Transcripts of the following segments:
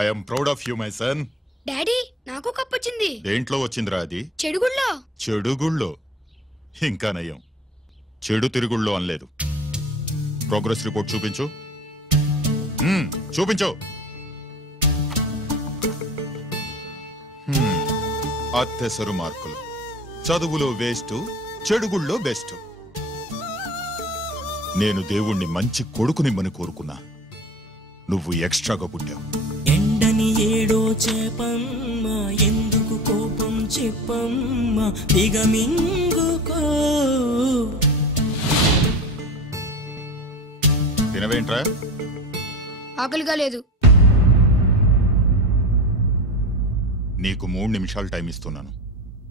I am proud of you my son. Daddy నాకు cup వచ్చింది. దేంట్లో వచ్చిందిరా అది? చెడుగుళ్ళో. చెడుగుళ్ళో? ఇంకా నయం, చెడు తిరుగుళ్ళో అనలేదు. ప్రోగ్రెస్ రిపోర్ట్ చూపించు. చూపించు. అత్తెసరు మార్కులు, చదువులో వేస్ట్, చెడుగుళ్ళో బెస్ట్. నేను దేవుణ్ణి మంచి కొడుకునిమ్మని కోరుకున్నా, నువ్వు ఎక్స్ట్రాగా పుట్టావు. ఎండని ఏడో చేపమ్మ, ఎందుకు కోపం చెప్పమ్మ, దిగమింగుకో. తినవేంట్రా? ఆకలిగా లేదు. నీకు 3 నిమిషాలు టైం ఇస్తున్నాను,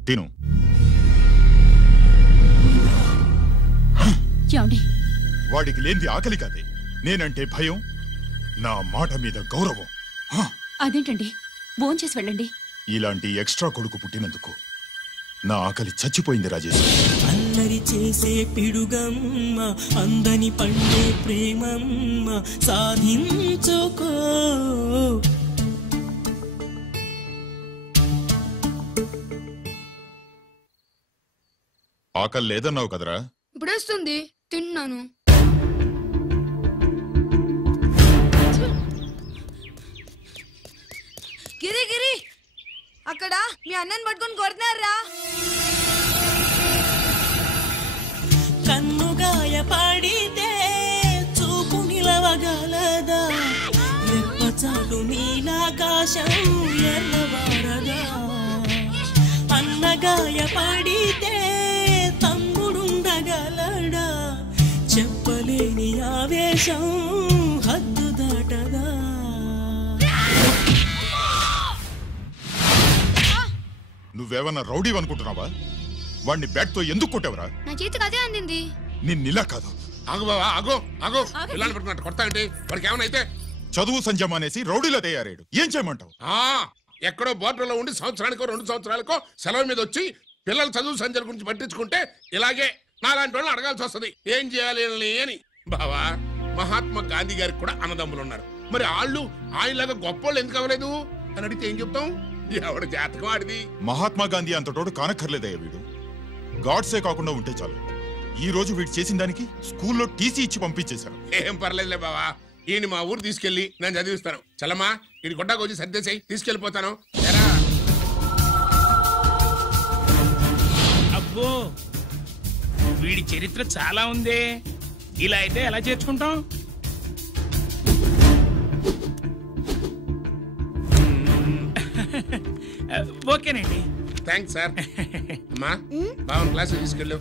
తిను. వాడికి లేనిది ఆకలి కాదే, నేనంటే భయం, నా మాట మీద గౌరవం. అదేంటండి, భోంచేసి వెళ్ళండి. ఇలాంటి ఎక్స్ట్రా కొడుకు పుట్టినందుకు నా ఆకలి చచ్చిపోయింది రాజేష్. అల్లరి చేసే పిడుగమ్మ, అందని పండే ప్రేమమ్మ, సాధించుకో. ఆకలి లేదన్నావు కదరా? ఇప్పుడేస్తుంది, తిన్నాను. గిరి గిరి, అక్కడ మీ అన్నని పట్టుకొని కొడుతున్నారా? కన్నుగాయ పడితే చూపు నిలవగలదా, రెప్పచాటు నీలాకాశం ఎర్రవారదా. అన్నగాయ పడితే తమ్ముడుండగలడా, చెప్పలేని ఆవేశం హద్దు దాటదా. నువ్వేమన్నా రౌడీ అనుకుంటున్నావా? వాడిని బ్యాట్ తో ఎందుకు కొట్టావరా? నా చేతికి అదే అందింది. నిన్నిలా కాదు. ఆగు బావా, ఆగు ఆగు. పిల్లలు పెట్టుకున్నట్టు కొడతా అంటే వాడికి ఏమైనా అయితే చదువు సంజమానేసి రౌడీలో తయారాడు. ఏం చేయమంటావు? ఎక్కడో బోర్డులో ఉండి సంవత్సరానికో 2 సంవత్సరాలకో సెలవు మీద వచ్చి పిల్లల చదువు సంజల గురించి పట్టించుకుంటే ఇలాగే నాలాంటి వాళ్ళని అడగాల్సి వస్తుంది. ఏం చేయాలి అని. బావా, మహాత్మా గాంధీ గారికి కూడా అన్నదమ్ములు ఉన్నారు. మరి వాళ్ళు ఆయనలాగా గొప్పోళ్ళు ఎందుకు అవ్వలేదు అని అడిగితే ఏం చెప్తాం? ఎవడు జాతకం ఆడిది. మహాత్మా గాంధీ అంతటోడు కానక్కర్లేదయ్యా వీడు. గాడ్సే కాకుండా ఉంటే చాలు. ఈ రోజు వీడు చేసిన దానికి స్కూల్లో టీసీ ఇచ్చి పంపించేశారు. ఏం పర్లేదులే బావా, ఈయన మా ఊరు తీసుకెళ్లి నేను చదివిస్తాను. చలమా, ఇది గుడ్డకు వచ్చి సర్దేశాయి, తీసుకెళ్లిపోతాను. అబ్బో, వీడి చరిత్ర చాలా ఉంది. ఇలా అయితే ఎలా చేర్చుకుంటాం? ఓకేనండి, థ్యాంక్స్ సార్. అమ్మా, బావన్ క్లాస్ తీసుకెళ్ళు.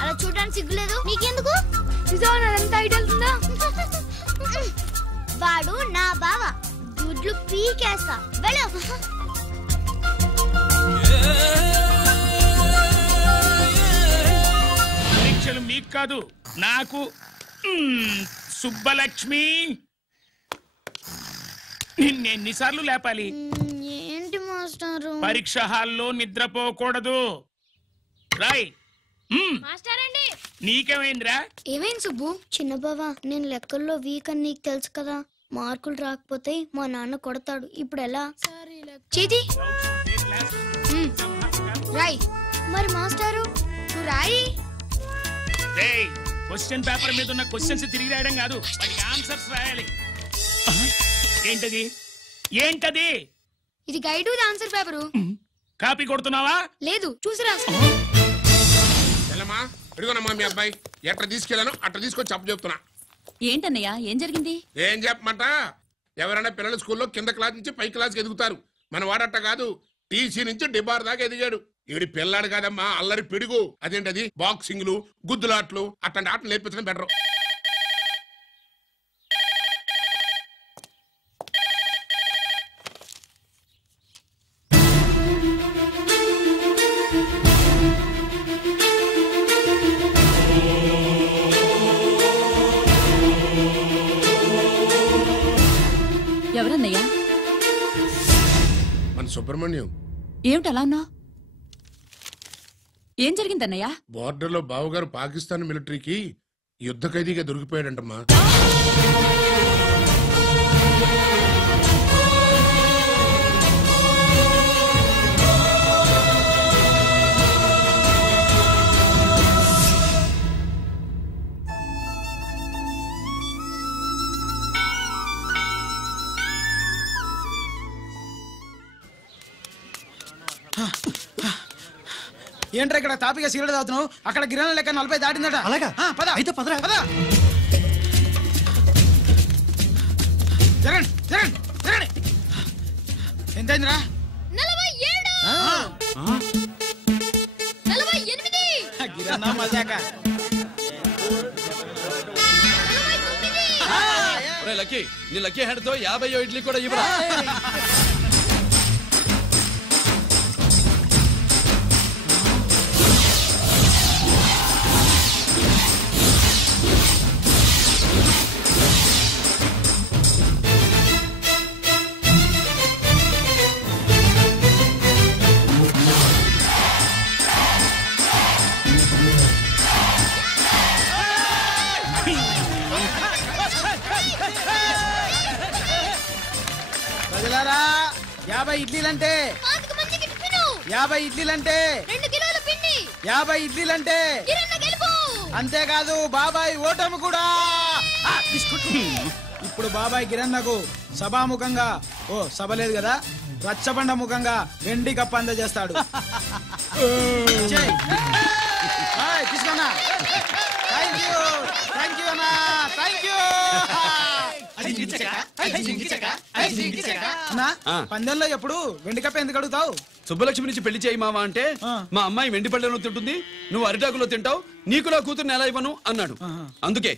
అలా చూడడానికి సిగ్గులేదు నీకెందుకు? నిజంగా వెళ్తుందా? వాడు నా బావ, గుడ్లు పీకేస్తా. వెళ్ళు. పరీక్షలు మీకు కాదు, నాకు. సుబ్బలక్ష్మి, నిన్నెన్నిసార్లు లేపాలి? ఏంటి మాస్టారు? పరీక్ష హాల్లో నిద్రపోకూడదు. రాయ్. నీకేమైందిరా? ఏమైంది సుబ్బు? చిన్న బావా, నేను లెక్కల్లో వీక్ అని నీకు తెలుసు కదా. మార్కులు రాకపోతే మా నాన్న కొడతాడు. ఇప్పుడు ఎలా? చేతి రాయ్. మరి మాస్టారు రాయి. క్వశ్చన్ పేపర్ మీద ఉన్న క్వశ్చన్స్ తిరిగి రాయడం కాదు, వాటికి ఆన్సర్స్ రాయాలి. ఏంటది? ఏంటది? ఇది గైడు, ఆన్సర్ పేపరు. కాపీ కొడుతున్నావా? లేదు, చూసి రాసుకో. ఇదిగోనమ్మా మీ అబ్బాయి. ఎట్లా తీసుకెళ్ళాను అట్లా తీసుకొచ్చి అప్పు చెప్తున్నా. ఏంటన్నయ్యా, ఏం జరిగింది? ఏం చెప్పమంట? ఎవరైనా పిల్లల స్కూల్లో కింద క్లాస్ నుంచి పై క్లాస్కి ఎదుగుతారు. మన వాడట్ట కాదు, టీసీ నుంచి డిబార్ దాకా ఎదిగాడు. ఈడి పిల్లాడు కాదమ్మా, అల్లరి పిడుగు. అదేంటది, బాక్సింగ్లు, గుద్దులాట్లు, అట్లాంటి ఆటలు నేర్పించడం బెటర్. మన సుబ్రహ్మణ్యం. ఏమిటి అలా ఉన్నా? ఏం జరిగిందన్నయ్యా? బోర్డర్లో బావగారు పాకిస్తాన్ మిలిటరీకి యుద్ధ ఖైదీగా దొరికిపోయాడంటమ్మా. ఏంట్రా ఇక్కడ తాపిగా సిగరెట్ తాగుతున్నావు? అక్కడ గిరణం లెక్క 40 దాటిందట. అలాగా? పద అయితే పదరా. పద. జరగండి జరగండి జరగండి. ఎంతైందిరా? 47 గిరన్నా మజాక. లక్కీ నీ లక్కీ హ్యాండ్ తో 50 ఇడ్లీ కూడా ఇవ్వరా? ప్రజలారా 50 ఇడ్లీలంటే 50 ఇడ్లీలంటే 2 కిలోల పిండి 50 ఇడ్లీలంటే కిరణ్ గెలుపు. అంతేకాదు బాబాయ్ ఓటమి కూడా. ఇప్పుడు బాబాయ్ గిరన్నకు సభాముఖంగా సభ లేదు కదా, రచ్చబండ ముఖంగా వెండి కప్ప అందజేస్తాడు. తీసుకున్నా. థ్యాంక్ యూ అన్నా, థ్యాంక్ యూ. పందెంలో ఎప్పుడు వెండి కప్ప ఎందుకు అడుగుతావు? సుబ్బలక్ష్మి నుంచి పెళ్లి చేయి మావా అంటే మా అమ్మాయి వెండి పళ్ళెలో తింటుంది, నువ్వు అరిటాకులో తింటావు, నీకు నా కూతుర్ని ఎలా ఇవ్వను అన్నాడు. అందుకే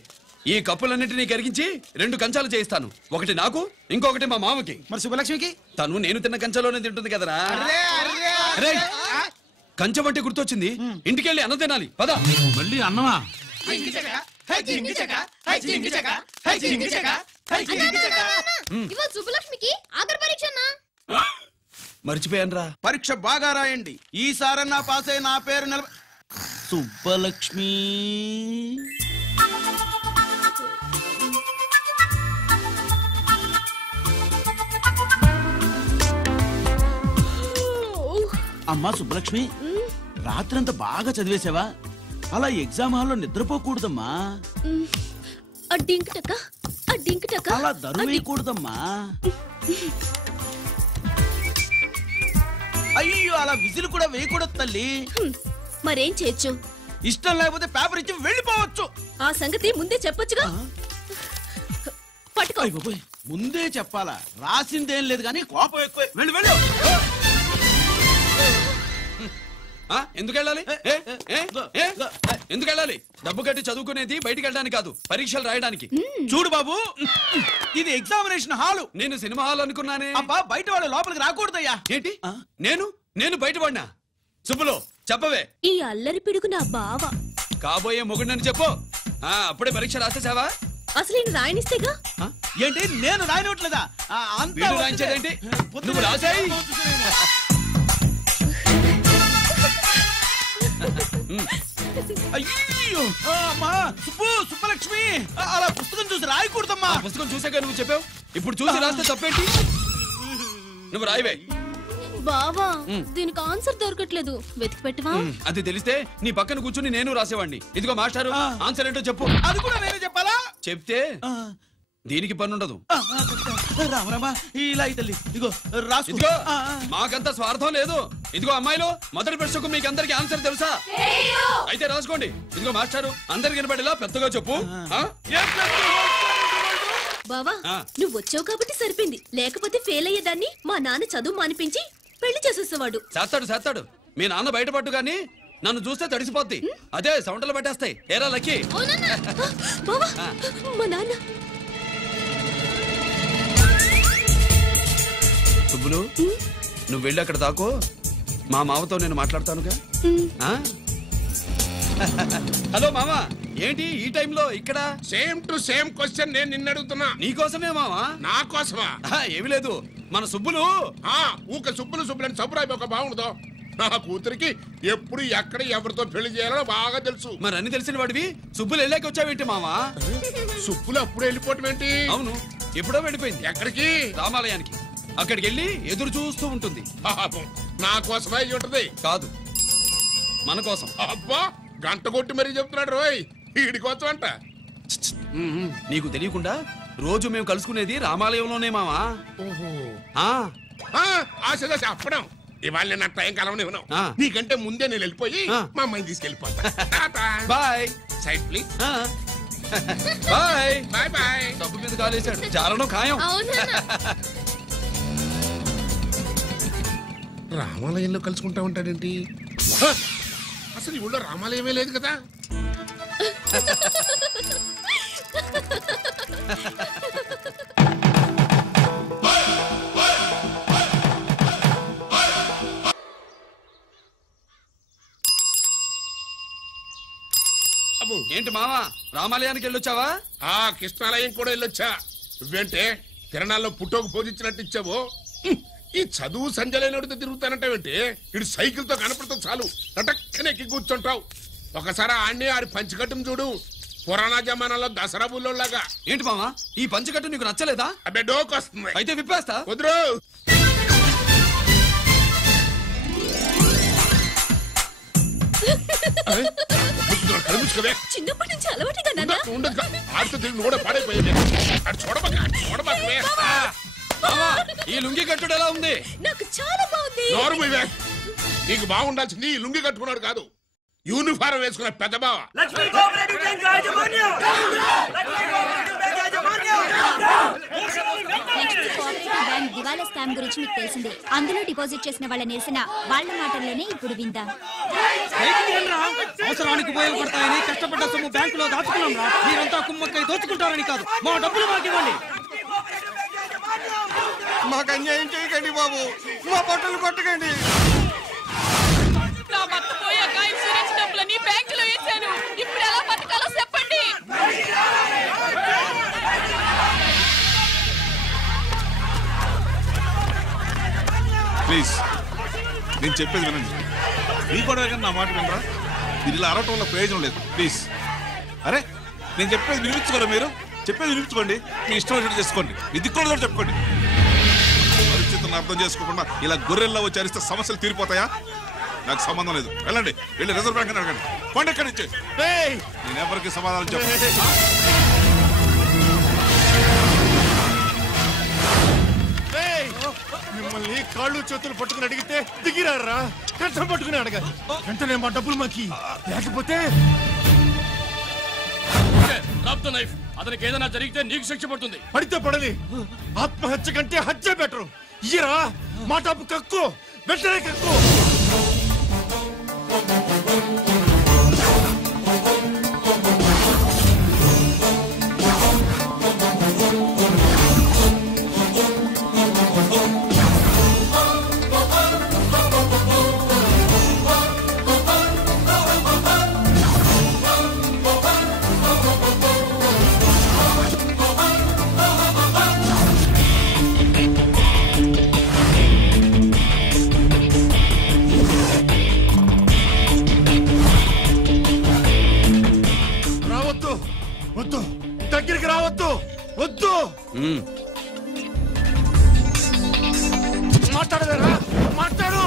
ఈ కప్పులన్నింటినీ కరిగించి 2 కంచాలు చేయిస్తాను. ఒకటి నాకు, ఇంకొకటి మా మామకి. మరి సుబ్బలక్ష్మికి? తను నేను తిన్న కంచంలోనే తింటుంది కదరా. కంచం అంటే గుర్తొచ్చింది, ఇంటికెళ్ళి అన్నం తినాలి. పద. మళ్ళీ అన్నమా? సుబ్బలక్ష్మికి ఆఖరి పరీక్ష. మర్చిపోయాను రా. పరీక్ష బాగా రాయండి, ఈసారన్నా పాస్ అయి నా పేరు సుబ్బలక్ష్మి. అమ్మా సుబ్బలక్ష్మి, రాత్రంతా బాగా చదివేశావా? అలా ఎగ్జామ్ హాల్లో నిద్రపోకూడదమ్మా. అలా దరువేయకూడదమ్మా. అయ్యో, అలా విజిల్ కూడా వేయకూడదు తల్లి. మరేం చేయొచ్చు? ఇష్టం లేకపోతే పేపర్ ఇచ్చి వెళ్ళిపోవచ్చు. ఆ సంగతి ముందే చెప్పొచ్చుగా. పట్టుకో. ముందే చెప్పాలా? రాసిందేం లేదు కానీ కోపం ఎక్కువ. వెళ్ళు వెళ్ళు. ఎందుకు వెళ్ళాలి? ఎందుకు వెళ్ళాలి? డబ్బు కట్టి చదువుకునేది బయటికి వెళ్ళడానికి కాదు, పరీక్షలు రాయడానికి. చూడు బాబు, ఇది ఎగ్జామినేషన్ హాలు. నేను సినిమా హాల్ అనుకున్నానే. అబ్బా, బయట వాళ్ళు లోపలికి రాకూడదయ్యా. ఏంటి? నేను బయటపడినా? సుబ్బులు చెప్పవే. ఈ అల్లరి పిడుగు నా బావ. కాబోయే మొగుడిని చెప్పు. అప్పుడే పరీక్ష రాసేసావా? అసలు నేను రాయనిస్తేగా. ఏంటి నేను రాయనట్లేదా? వీడు రాయించాడేంటి? నువ్వు రాసాయి. అయ్యో అమ్మా, సుబ్బలక్ష్మి, అలా పుస్తకం చూసి రాయకూడదమ్మా. పుస్తకం చూసాక నువ్వు చెప్పావు, ఇప్పుడు చూసి రాస్తే తప్పేంటి? నువ్వు రాయవే. బావా, దీనికి ఆన్సర్ దొరకట్లేదు, వెతికి పెట్టవా? అది తెలిస్తే నీ పక్కన కూర్చుని నేను రాసేవాడిని. ఇదిగో మాస్టారు, ఆన్సర్ ఏంటో చెప్పు. అది కూడా నేనే చెప్పాలా? చెప్తే దీనికి పనుండదు. రామరామా, ఇలా తల్లి ఇదిగో రాసు. ఇదిగో మాకంతా స్వార్థం లేదు. ఇదిగో అమ్మాయిలు, మొదటి ప్రశ్నకు మీకు అందరికి ఆన్సర్ తెలుసా? అయితే రాసుకోండి. ఇదిగో మాస్టారు, అందరికి వినపడేలా పెద్దగా చెప్పు. బావా, నువ్వు వచ్చావు కాబట్టి సరిపోయింది, లేకపోతే ఫెయిల్ అయ్యేదాన్ని. మా నాన్న చదువు మానిపించి పెళ్లి చేసేసేవాడు. చేస్తాడు. మీ నాన్న బయటపట్టు గాని నన్ను చూస్తే తడిసిపోద్ది. అదే సౌంటలు పట్టేస్తాయి. ఏరా లక్కీ. బావా, మా నాన్న. సుబ్బులు, నువ్వు వెళ్ళి అక్కడ దాకో, మా మామతో నేను మాట్లాడతానుగా. హలో మామా, ఏంటి ఈ టైంలో ఇక్కడ? సేమ్ టు సేమ్ క్వశ్చన్ నేను నిన్ను అడుగుతున్నా. నీకోసమే మామా. నా కోసమా? ఏమి లేదు, మన సుబ్బులు ఊక సుబ్బులు చంపురాయి ఒక బాగుండదు. నా కూతురికి ఎప్పుడు ఎక్కడ ఎవరితో పెళ్లి చేయాలో బాగా తెలుసు. మరి అన్ని తెలిసిన వాడివి సుబ్బులు వెళ్ళాక వచ్చావేంటి మావా? సుబ్బులు అప్పుడు వెళ్ళిపోవటం ఏంటి? అవును, ఎప్పుడో వెళ్ళిపోయింది. ఎక్కడికి? రామాలయానికి. అక్కడికి వెళ్ళి ఎదురు చూస్తూ ఉంటుంది. నా కోసమే ఉంటది. కాదు, మన కోసం. అబ్బా, గంట కొట్టి మరీ చెప్తున్నాడు రోయ్, వీడి కోసం అంట. నీకు తెలియకుండా రోజు మేము కలుసుకునేది రామాలయంలోనే మావా. ఆశ చెప్పడం. ఇవాళ నేను నాకు టైం కలవనివ్వను. నీకంటే ముందే నేను వెళ్ళిపోయి మా అమ్మాయిని తీసుకెళ్ళిపోతా. Bye. Side please. Bye bye bye. డబ్బు మీద కాలేశాడు, జారడం ఖాయం. రామాలయంలో కలుసుకుంటా ఉంటాడేంటి? అసలు ఈ ఊళ్ళో రామాలయమే లేదు కదా. ఏంటి మావా, రామాలయానికి వెళ్ళొచ్చావా? కృష్ణాలయం కూడా వెళ్ళొచ్చా. నువ్వేంటే తిరణాల్లో పుట్టోకు పూజించినట్టు ఇచ్చావు. ఈ చదువు సంజలైనడితో తిరుగుతానంటావేంటి? ఇటు సైకిల్ తో కనపడతా చాలు నటక్కనెక్కి కూర్చుంటావు. ఒకసారి ఆడిని ఆడి పంచకట్టును చూడు, పురాణ జమానాలో దసరా బుల్లోలాగా. ఏంటి మావా, ఈ పంచకట్టు నీకు నచ్చలేదా? అబ్బే డోకు వస్తుంది. అయితే విప్పేస్తా. కుదురు. చిన్నప్పటి నుంచి అలవాటుగా కూడా పాడైపోయింది. ఈ లుంగి కట్టుడు ఎలా ఉంది? నాకు చాలా బాగుంది. నీకు బాగుండాల్సింది ఈ లుంగి కట్టుకున్నాడు కాదు, యూనిఫారం వేసుకున్న పెద్ద బావ. బ్యాంక్ దివాలా స్కామ్ గురించి మీకు తెలిసిందే. అందులో డిపాజిట్ చేసిన వాళ్ళ నిరసన వాళ్ళ మాటల్లోనే ఇప్పుడు విందాం. అవసరానికి ఉపయోగపడతాయని కష్టపడ్డ సొమ్ము బ్యాంకులో దాచుకున్నాం రా. మీరంతా కుమ్మక్కై దోచుకుంటారని కాదు, మా డబ్బులు మాకివ్వండి. మాకు అన్యాయం చేయకండి బాబు, మా బట్టలు పట్టకండి. నా భర్త పోయాక ఇన్సూరెన్స్ డబ్బులని బ్యాంకులో వేశాను. ఇప్పుడు ఎలా బతకాలో చెప్పండి. ప్లీజ్, నేను చెప్పేది వినండి. మీ కూడా నా మాట వినరా? మీరు ఇలా అరవటం వల్ల ప్రయోజనం లేదు. ప్లీజ్. అరే, నేను చెప్పేది వినిపించుకోరా? మీరు చెప్పేది వినిపించుకోండి, మీ ఇష్టం వచ్చినట్టు చేసుకోండి, మీ దిక్కులో చెప్పుకోండి. పరిస్థితులను అర్థం చేసుకోకుండా ఇలా గొర్రెల్లో వచ్చి అరిస్తే సమస్యలు తీరిపోతాయా? నాకు సంబంధం లేదు. వెళ్ళండి, వెళ్ళి రిజర్వ్ బ్యాంక్ అని అడగండి. పండి ఎక్కడి నుంచి. నేను ఎవరికి సమాధానం చెప్పను. మిమ్మల్ని కాళ్ళు చేతులు పట్టుకుని అడిగితే దిగిరారా? కష్టం పట్టుకుని అడగాలి. వెంటనే మా డబ్బులు మాకి, లేకపోతే అతనికి ఏదైనా జరిగితే నీకు శిక్ష పడుతుంది. పడితే పడని, ఆత్మహత్య కంటే హత్య బెటరు. ఇయ్యరా మా డబ్బు, కక్కు, వెంటనే కక్కు. దగ్గరికి రావద్దు, వద్దు. మాట్లాడలేరా? మాట్లాడు.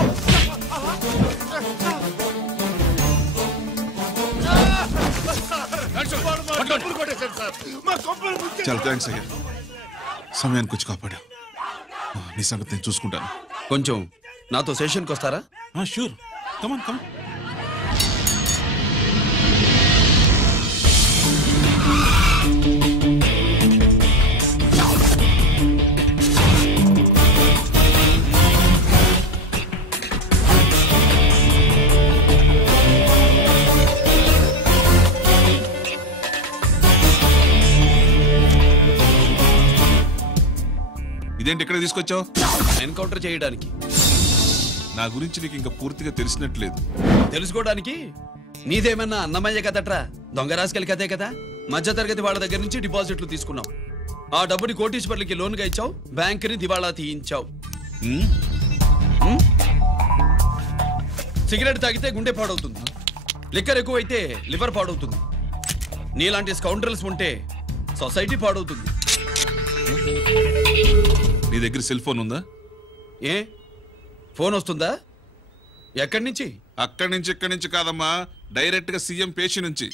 చాలా థ్యాంక్స్ అయ్యా, సమయానికి వచ్చి కాపాడా. నీ సంగతి నేను చూసుకుంటాను. కొంచెం నాతో సెషన్కి వస్తారా? షూర్, కమాన్ కమాన్. ఇదేంటి ఇక్కడ తీసుకొచ్చావు? ఎన్కౌంటర్ చేయడానికి. నా గురించి నీకు ఇంకా పూర్తిగా తెలిసినట్లేదు. తెలుసుకోవడానికి నీదేమన్నా అన్నమయ్య కదట్రా, దొంగ రాసుకెళ్ళి కదే కదా. మధ్య తరగతి వాళ్ళ దగ్గర నుంచి డిపాజిట్లు తీసుకున్నావు. ఆ డబ్బుని కోటీశ్వర్లకి లోన్గా ఇచ్చావు, బ్యాంకుని దివాళా తీయించావు. సిగరెట్ తాగితే గుండె పాడవుతుంది, లిక్కర్ ఎక్కువైతే లివర్ పాడవుతుంది, నీలాంటి స్కౌండ్రల్స్ ఉంటే సొసైటీ పాడవుతుంది. నీ దగ్గర సెల్ ఫోన్ ఉందా? ఏ ఫోన్ వస్తుందా? ఎక్కడి నుంచి? అక్కడి నుంచి ఇక్కడి నుంచి కాదమ్మా, డైరెక్ట్ గా సీఎం పేషి నుంచి.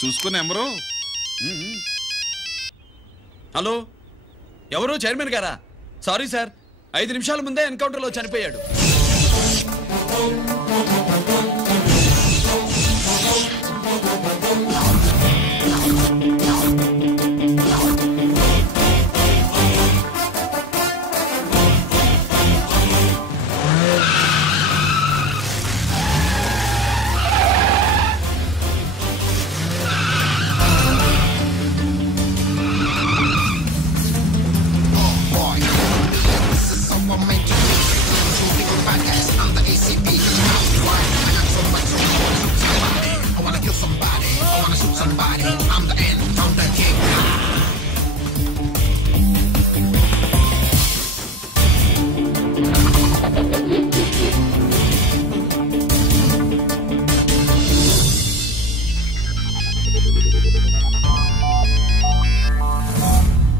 చూసుకుని ఎవరు? హలో, ఎవరు? చైర్మన్ గారా? సారీ సార్, 5 నిమిషాల ముందే ఎన్కౌంటర్లో చనిపోయాడు.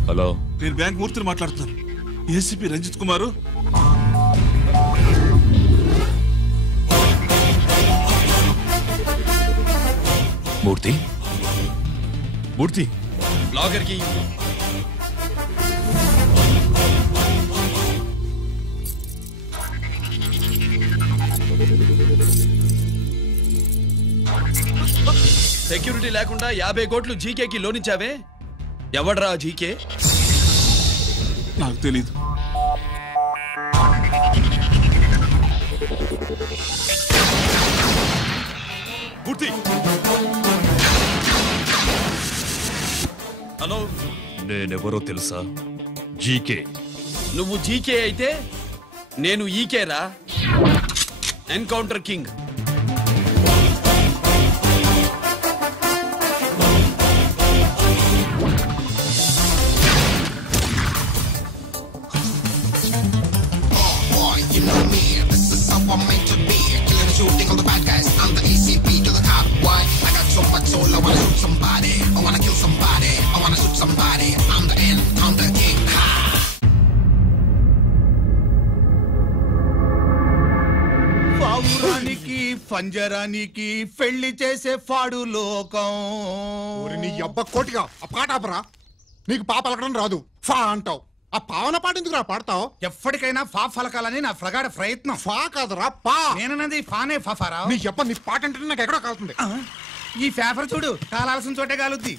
హలో, నేను బ్యాంక్ మూర్తిని మాట్లాడుతున్నాను. ఏసీపీ రంజిత్ కుమారు. మూర్తి, మూర్తి లాగర్ కి సెక్యూరిటీ లేకుండా 50 కోట్లు జీకేకి లోన్ ఇచ్చావే, ఎవడ్రా జీకే? నాకు తెలీదు. మూర్తి, హలో, నేనెవరో తెలుసా? జీకే. నువ్వు జీకే అయితే నేను ఈకే రా, encounter king. Shooting all the bad guys, I'm the ACP to the top. Why? I got so much soul, I wanna shoot somebody. I wanna kill somebody. I wanna shoot somebody. I'm the Encounter King. Ha! పావురానికి పంజరానికి పెళ్లి చేసే ఫాడు లోకం. నీ అబ్బ కోటిగా ఆ పాట ఆపరా. నీకు పాప పలకడం రాదు, ఫా అంటావు. ఆ పావన పాట ఎందుకు రా పాడతావు? ఎప్పటికైనా ఫా ఫలకాలని నా ప్రగాఢ ప్రయత్నం. ఫా కాదురా పా. నేనన్నది ఫానే ఫారా. నీ చెప్ప నీ పాట అంటే నాకు ఎక్కడో కాలుతుంది. ఈ పేపర్ చూడు, కాలాల్సిన చోటే కాలుద్ది.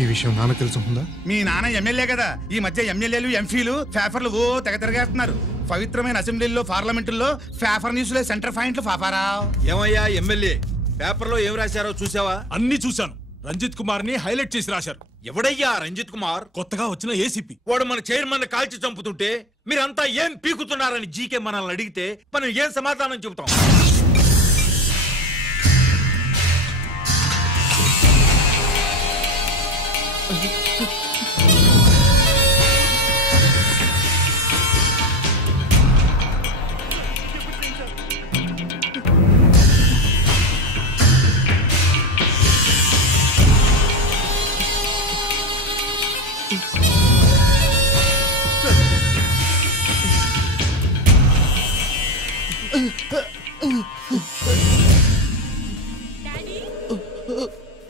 ఈ విషయం నాన్న తెలుసుకుందా? మీ నాన్న ఎమ్మెల్యే కదా, ఈ మధ్య ఎమ్మెల్యేలు ఎంపీలు పేపర్లు ఓ తెగ తిరగేస్తున్నారు. పవిత్రమైన అసెంబ్లీల్లో పార్లమెంటుల్లో పేపర్ న్యూస్లో సెంటర్ పాయింట్లు ఫాఫారా. ఏమయ్యా ఎమ్మెల్యే, పేపర్లో ఏం రాశారో చూసావా? అన్ని చూశాను. రంజిత్ కుమార్ ని హైలైట్ చేసి రాశారు. ఎవడయ్యా రంజిత్ కుమార్? కొత్తగా వచ్చిన ఏసీపీ. వాడు మన చైర్మన్ కాల్చి చంపుతుంటే మీరంతా ఏం పీకుతున్నారని జీకే మనల్ని అడిగితే మనం ఏం సమాధానం చెబుతాం?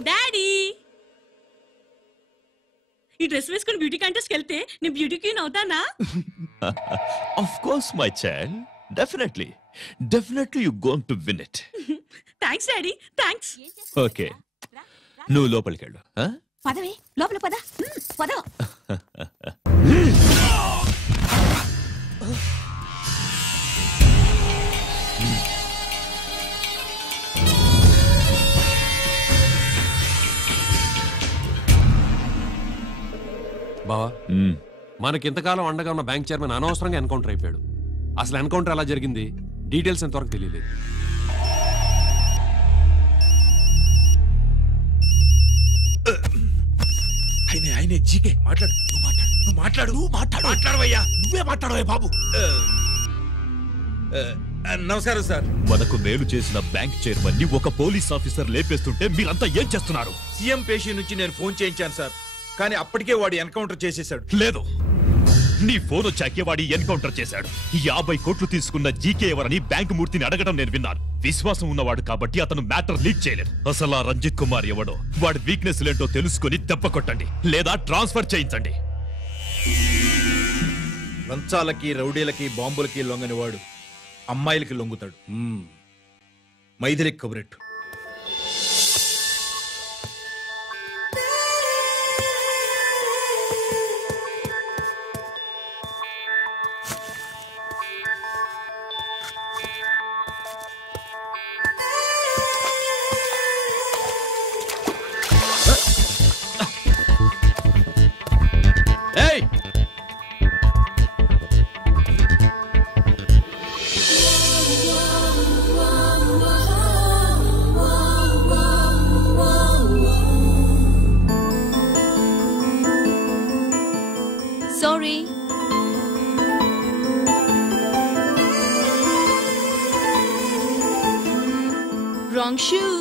డాడీ, ఈ డ్రెస్ వేసుకుని బ్యూటీ కాంటెస్ట్ వెళ్తే నేను బ్యూటీ క్వీన్ అవుతానా? Of course, my child. Definitely. Definitely you're going to win it. Thanks daddy, thanks. Okay. నువ్వు లోపలికి వెళ్ళు. పదవే, లోపల పద. పద. బావా, మనకి ఇంతకాలం అండగా ఉన్న బ్యాంక్ చైర్మన్ అనవసరంగా ఎన్కౌంటర్ అయిపోయాడు. అసలు ఎన్కౌంటర్ ఎలా జరిగింది డీటెయిల్స్ ఎంతవరకు తెలియలేదు. ఆయన ఆయనే జీకే మాట్లాడు నువ్వు మాట్లాడవయ్యా నువ్వే మాట్లాడవే బాబు. నమస్కారం సార్. మనకు మేలు చేసిన బ్యాంక్ చైర్మన్ ని ఒక పోలీస్ ఆఫీసర్ లేపేస్తుంటే మీరంతా ఏం చేస్తున్నారు? సీఎం పేషీ నుంచి నేను ఫోన్ చేయించాను సార్, కానీ అప్పటికే వాడు ఎన్కౌంటర్ చేసేశాడు. లేదు, నీ ఫోన్ వచ్చాకే వాడి ఎన్కౌంటర్ చేశాడు. 50 కోట్లు తీసుకున్న జీకే ఎవరని బ్యాంకు మూర్తిని అడగడం నేను విన్నాను. విశ్వాసం ఉన్నవాడు కాబట్టి అతను మ్యాటర్ లీక్ చేయలేదు. అసలు ఆ రంజిత్ కుమార్ ఎవడో, వాడి వీక్నెస్ ఏంటో తెలుసుకుని దెబ్బ కొట్టండి, లేదా ట్రాన్స్ఫర్ చేయించండి. లంచాలకి రౌడీలకి బాంబులకి లొంగని వాడు అమ్మాయిలకి లొంగుతాడు. మైథిలికి కబురెట్టు. Sorry. Wrong shoe.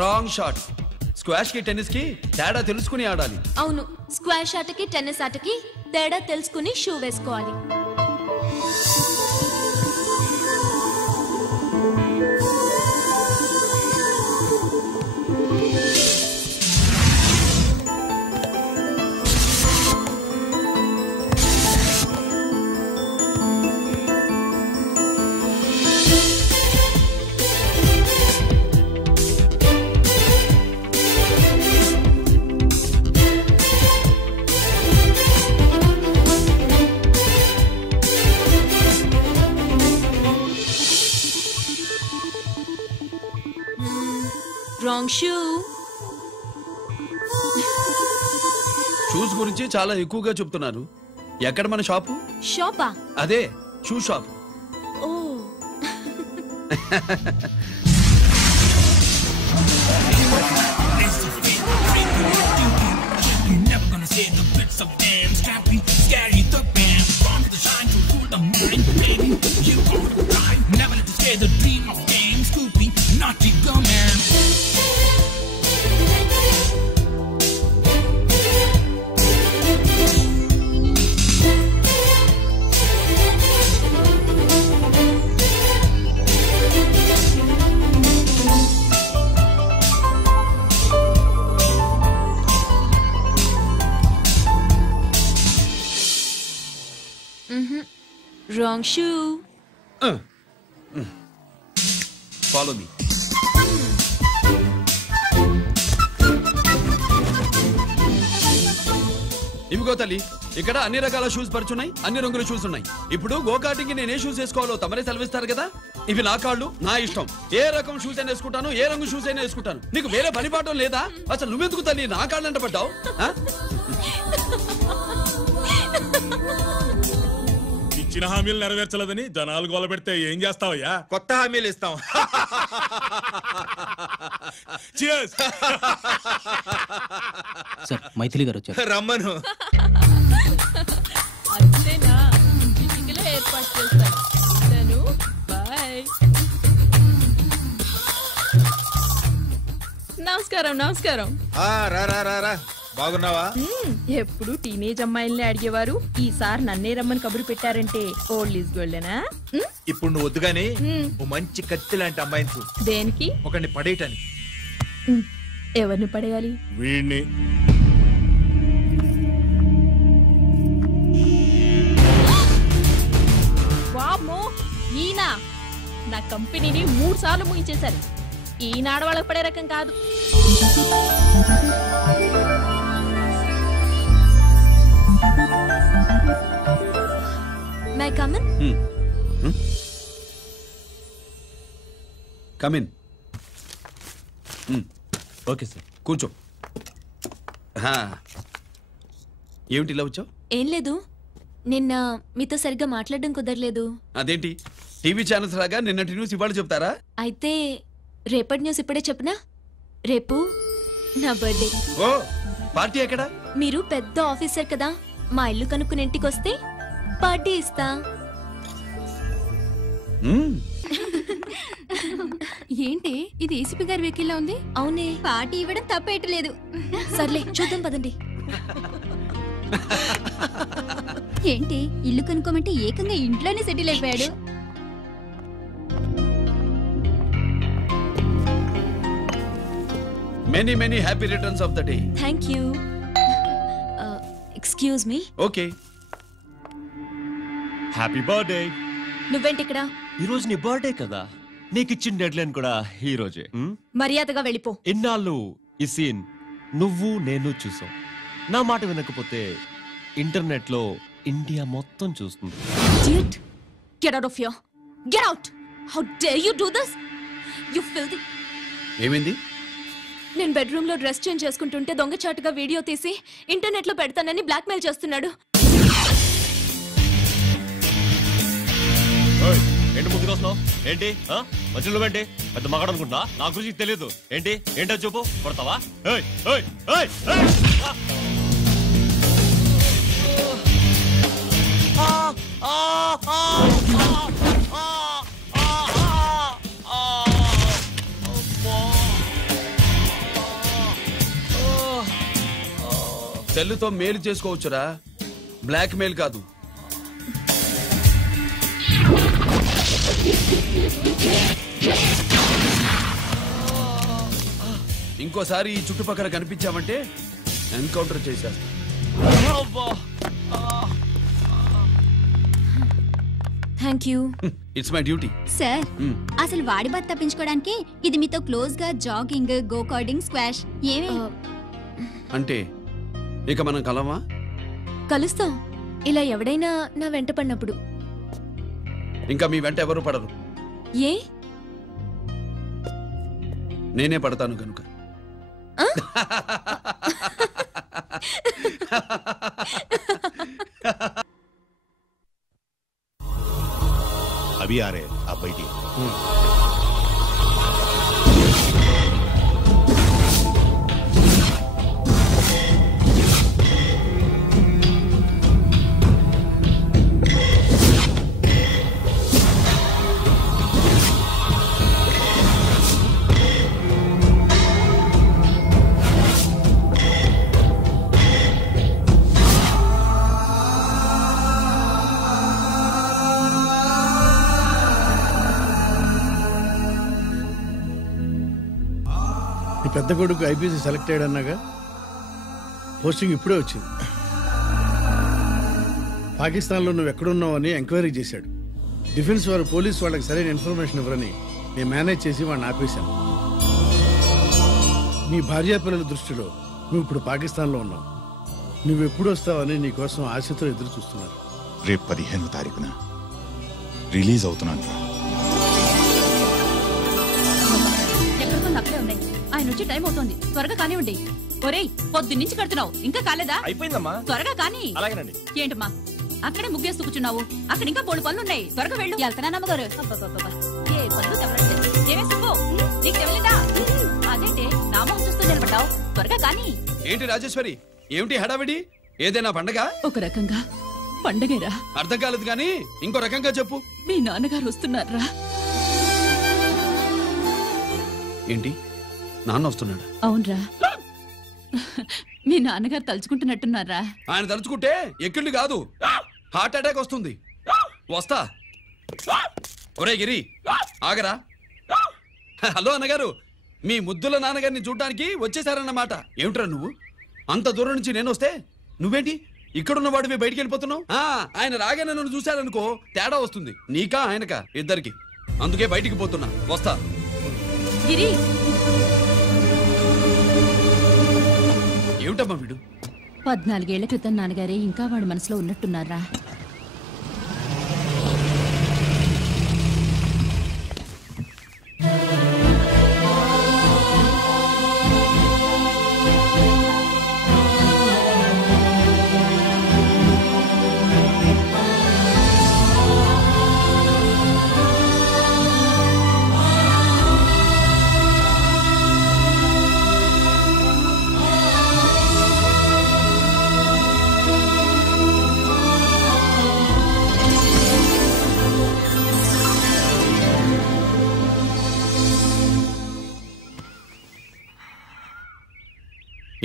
Wrong shot. Squash కి టెన్నిస్ కి తేడా తెలుసుకుని ఆడాలి. అవును, స్క్వాష్ ఆటకి టెన్నిస్ ఆటకి తేడా తెలుసుకుని షూ వేసుకోవాలి. Wrong shoe. షూస్ గురించి చాలా ఎక్కువగా చెప్తున్నారు. ఎక్కడ మన షాపు? షాపా? అదే shoe shop. Oh. Never gonna say the bits of damn scrappy, scary the band from the shine to rule the mind, baby. You gonna die. Never let you scare the dream of game, Scoopy, naughty girl man. Wrong shoe. Follow me. ఇవిగో తల్లి, ఇక్కడ అన్ని రకాల shoes పరుచున్నాయి, అన్ని రంగుల shoes ఉన్నాయి. ఇప్పుడు go-karting నేను ఏ షూస్ వేసుకోవాలో తమరే సెలవిస్తారు కదా. ఇవి నా కాళ్ళు, నా ఇష్టం. ఏ రకం షూస్ అయినా వేసుకుంటాను, ఏ రంగు షూస్ అయినా వేసుకుంటాను. నీకు వేరే పనిపాఠం లేదా? అసలు నువ్వెందుకు తల్లి నా కాళ్ళు అంట పడ్డావు? ఇచ్చిన హామీలు నెరవేర్చలేదని జనాలు గోల పెడితే ఏం చేస్తావయ్యా? కొత్త హామీలు ఇస్తాం. సార్ మైథిలి గారు వచ్చారు. రమ్మను. అంతేనా? చిటికలో ఏర్పాటు చేస్తాను. బాయ్. నమస్కారం. నమస్కారం. రా. బాగున్నావా? ఎప్పుడు టీనేజ్ అమ్మాయిల్ని అడిగేవారు, ఈసారి నన్నే రమ్మని కబురు పెట్టారంటే ఓల్డ్ ఈజ్ గోల్డేనా? ఇప్పుడు నువ్వు వద్దుగానే ఓ మంచి కత్తి లాంటి అమ్మాయిని చూడు. దేనికి? ఒకరిని పడేయటానికి. ఎవరిని పడేయాలి? వీణ్ణి. వామ్మో, ఈయన నా కంపెనీని 3 సార్లు ముగించేశారు. ఈయన ఆడవాళ్ళకి పడే రకం కాదు. My come on. Come in. Okay sir. కూర్చో. ఏమిటి ఇలా వచ్చావు? ఏం లేదు, నిన్న మీతో సరిగ్గా మాట్లాడడం కుదరలేదు. అదేంటి టీవీ ఛానల్స్ లాగా నిన్నటి న్యూస్ ఇవాళ చెప్తారా? అయితే రేపటి న్యూస్ ఇప్పుడే చెప్పనా? రేపు నా బర్త్డే. ఓ, పార్టీ ఎక్కడ? మీరు పెద్ద ఆఫీసర్ కదా, మా ఇల్లు కనుక్కుని ఇంటికి వస్తే పార్టీ ఇస్తా. ఏంటి ఇది ఏసీపీ గారి వెహికల్ లా ఉంది? అవునే, పార్టీ ఇవ్వడం తప్పేయట్లేదు. సర్లే చూద్దాం పదండి. ఏంటి ఇల్లు కనుక్కోమంటే ఏకంగా ఇంట్లోనే సెటిల్ అయిపోయాడు. Many many happy returns of the day. Thank you. Excuse me. Okay. Happy birthday. నువ్వేంటి ఇక్కడ? ఈ రోజు నీ బర్త్డే కదా, నీకు ఇచ్చిన డెడ్ లైన్ కూడా ఈ రోజే. మర్యాదగా వెళ్ళిపో. ఇన్నాళ్ళు ఈ సీన్ నువ్వు నేను చూసాం. నా మాట వినకపోతే ఇంటర్నెట్ లో ఇండియా మొత్తం చూస్తుంది. Idiot! Get out of here. Get out! How dare you do this? You filthy. ఏమైంది? నేను బెడ్రూమ్ లో డ్రెస్ చేంజ్ చేసుకుంటుంటే దొంగచాటుగా వీడియో తీసి ఇంటర్నెట్ లో పెడతానని బ్లాక్మెయిల్ చేస్తున్నాడు. ఏంటి ముందుకు వస్తున్నావు? ఏంటి మధ్యలో ఏంటి? పెద్ద మగాడు అనుకుంటా, నా గురించి తెలియదు. ఏంటి ఏంటో చూపు, కొడతావా? సెల్లుతో మేలు చేసుకోవచ్చురా, బ్లాక్ మెయిల్ కాదు. ఇంకోసారి ఈ చుట్టుపక్కల కనిపించామంటే ఎన్కౌంటర్ చేసేస్తా. Thank you. It's my duty. Sir అసలు వాడి బాధ తప్పించుకోవడానికి ఇది మీతో క్లోజ్ గా జాగింగ్, గో కార్డింగ్, స్క్వాష్ ఏమే అంటే ఇక మనం కలవా? కలుస్తాం, ఇలా ఎవడైనా నా వెంట పడినప్పుడు. ఇంకా మీ వెంట ఎవరు పడరు. ఏ? నేనే పడతాను కనుక. अभी आ रहे हैं, आप बैठिए। పెద్ద కొడుకు ఐపీసీ సెలెక్ట్ అయ్యాడన్నాగా, పోస్టింగ్ ఇప్పుడే వచ్చింది. పాకిస్తాన్లో నువ్వు ఎక్కడున్నావని ఎంక్వైరీ చేశాడు. డిఫెన్స్ వారు పోలీసు వాళ్ళకి సరైన ఇన్ఫర్మేషన్ ఇవ్వరని నేను మేనేజ్ చేసి వాడిని ఆపేశాను. నీ భార్యా పిల్లల దృష్టిలో నువ్వు ఇప్పుడు పాకిస్తాన్లో ఉన్నావు. నువ్వు ఎప్పుడు వస్తావని నీ కోసం ఆశతో ఎదురు చూస్తున్నారు. రేపు 15వ తారీఖున రిలీజ్ అవుతున్నాను. ఎక్కడికో నక్కలే ఉన్నాయి. ఆయన వచ్చి టైం అవుతోంది, త్వరగా కానివ్వండి. ఒరేయ్, పొద్దున్నుంచి కడుతున్నావు, ఇంకా కాలేదా? అయిపోయిందమ్మా. త్వరగా కానీ. అలాగేనండి. ఏంటమ్మా అక్కడే ముగ్గేస్తూ కూర్చున్నావు? అక్కడ ఇంకా 3 పనులు ఉన్నాయి, త్వరగా వెళ్ళు. వెళ్తానమ్మగారు. ఏ పనులు తెవరండి. ఏమే సుబ్బు, నీకు తెవలేదా? అదేంటే నామం చూస్తూ నిలబడ్డావు, త్వరగా కానీ. ఏంటి రాజేశ్వరి, ఏమిటి హడావిడి? ఏదైనా పండగ? ఒక రకంగా పండగేరా. అర్థం కాలేదు కానీ ఇంకో రకంగా చెప్పు. మీ నాన్నగారు వస్తున్నారా? ఏంటి, నాన్న వస్తున్నాడు? అవునరా, మీ నాన్నగారు తలుచుకుంటున్నట్టున్నారా? ఆయన తలుచుకుంటే ఎక్కిళ్ళు కాదు, హార్ట్ అటాక్ వస్తుంది. వస్తా. ఒరే గిరి, ఆగరా. హలో అన్నగారు, మీ ముద్దుల నాన్నగారిని చూడ్డానికి వచ్చేసారన్నమాట. ఏమిట్రా నువ్వు? అంత దూరం నుంచి నేను వస్తే నువ్వేంటి ఇక్కడున్న వాడివి బయటికి వెళ్ళిపోతున్నావు? ఆయన రాగానే నన్ను చూశాడనుకో తేడా వస్తుంది, నీకా ఆయనకా ఇద్దరికి. అందుకే బయటికి పోతున్నా, వస్తా. గిరి, ఏమిటమ్మా వీడు? 14 ఏళ్ల క్రితం నాన్నగారే ఇంకా వాడి మనసులో ఉన్నట్టున్నారా?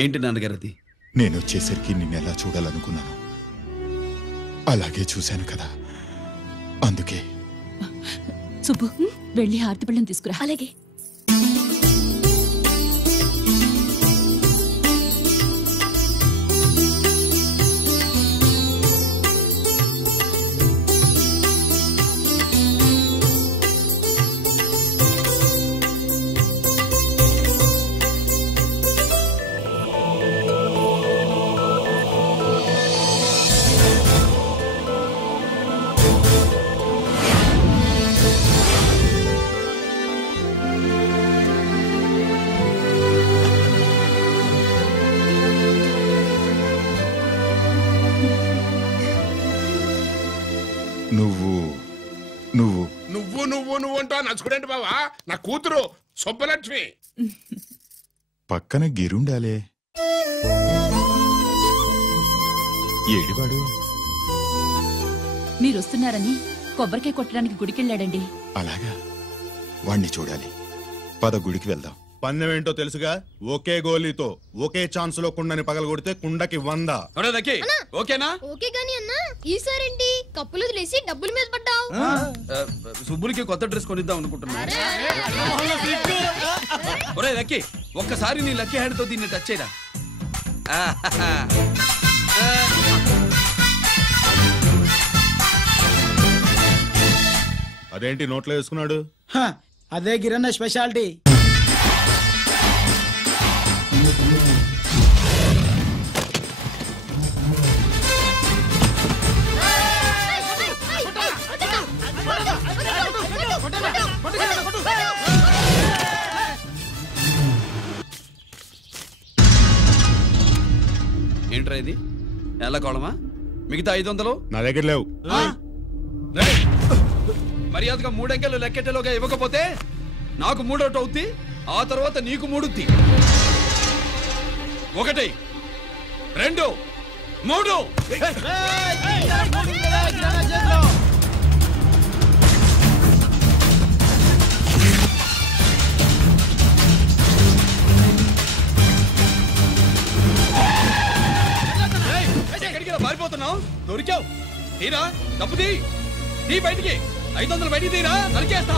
ఏంటి నాన్నగారు అది? నేను వచ్చేసరికి నిన్ను ఎలా చూడాలనుకున్నాను అలాగే చూశాను కదా, అందుకే. సుబ్బు, వెళ్ళి హారతి పళ్ళని తీసుకురా. అలాగే. నువ్వు అంటా నచ్చుకునేంటి బావా? నా కూతురు సుబ్బలక్ష్మి. పక్కన గిరుండాలే. ఏడివాడు? మీరు వస్తున్నారని కొబ్బరికాయ కొట్టడానికి గుడికెళ్ళాడండి. అలాగా, వాణ్ణి చూడాలి. పద గుడికి వెళ్దాం. పందెం ఏంటో తెలుసుగా, ఒకే గోలీతో ఒకే ఛాన్స్ లో కుండని పగలగొడితే కుండకి 100. ఓకేనా? ఓకే గాని అన్నా, ఈసారేంటి కప్పులు వదిలేసి డబ్బుల మీద పడ్డావు? సుబ్బులకి కొత్త డ్రెస్ కొనిద్దాం అనుకుంటున్నా. ఒరే లక్కీ, ఒక్కసారి నీ లక్కీ హ్యాండ్ తో దీన్ని టచ్ చేయరా. అదేంటి నోట్లో వేసుకున్నాడు? అదే గిరన్న స్పెషాలిటీ. ఏంట్రా ఇది? ఎలా కోళమా? మిగతా 500 నా దగ్గర లేవు. మర్యాదగా 3 అంకెలు లెక్కెట్టలోగా ఇవ్వకపోతే నాకు 3 అవుట్ అవుద్ది, ఆ తర్వాత నీకు 3. 1 2 3. ఎక్కడికి పారిపోతున్నావు? దొరికావు. తీరా డబ్బు తీ బయటికి. 500 బయటికి తీరా, నరికేస్తా.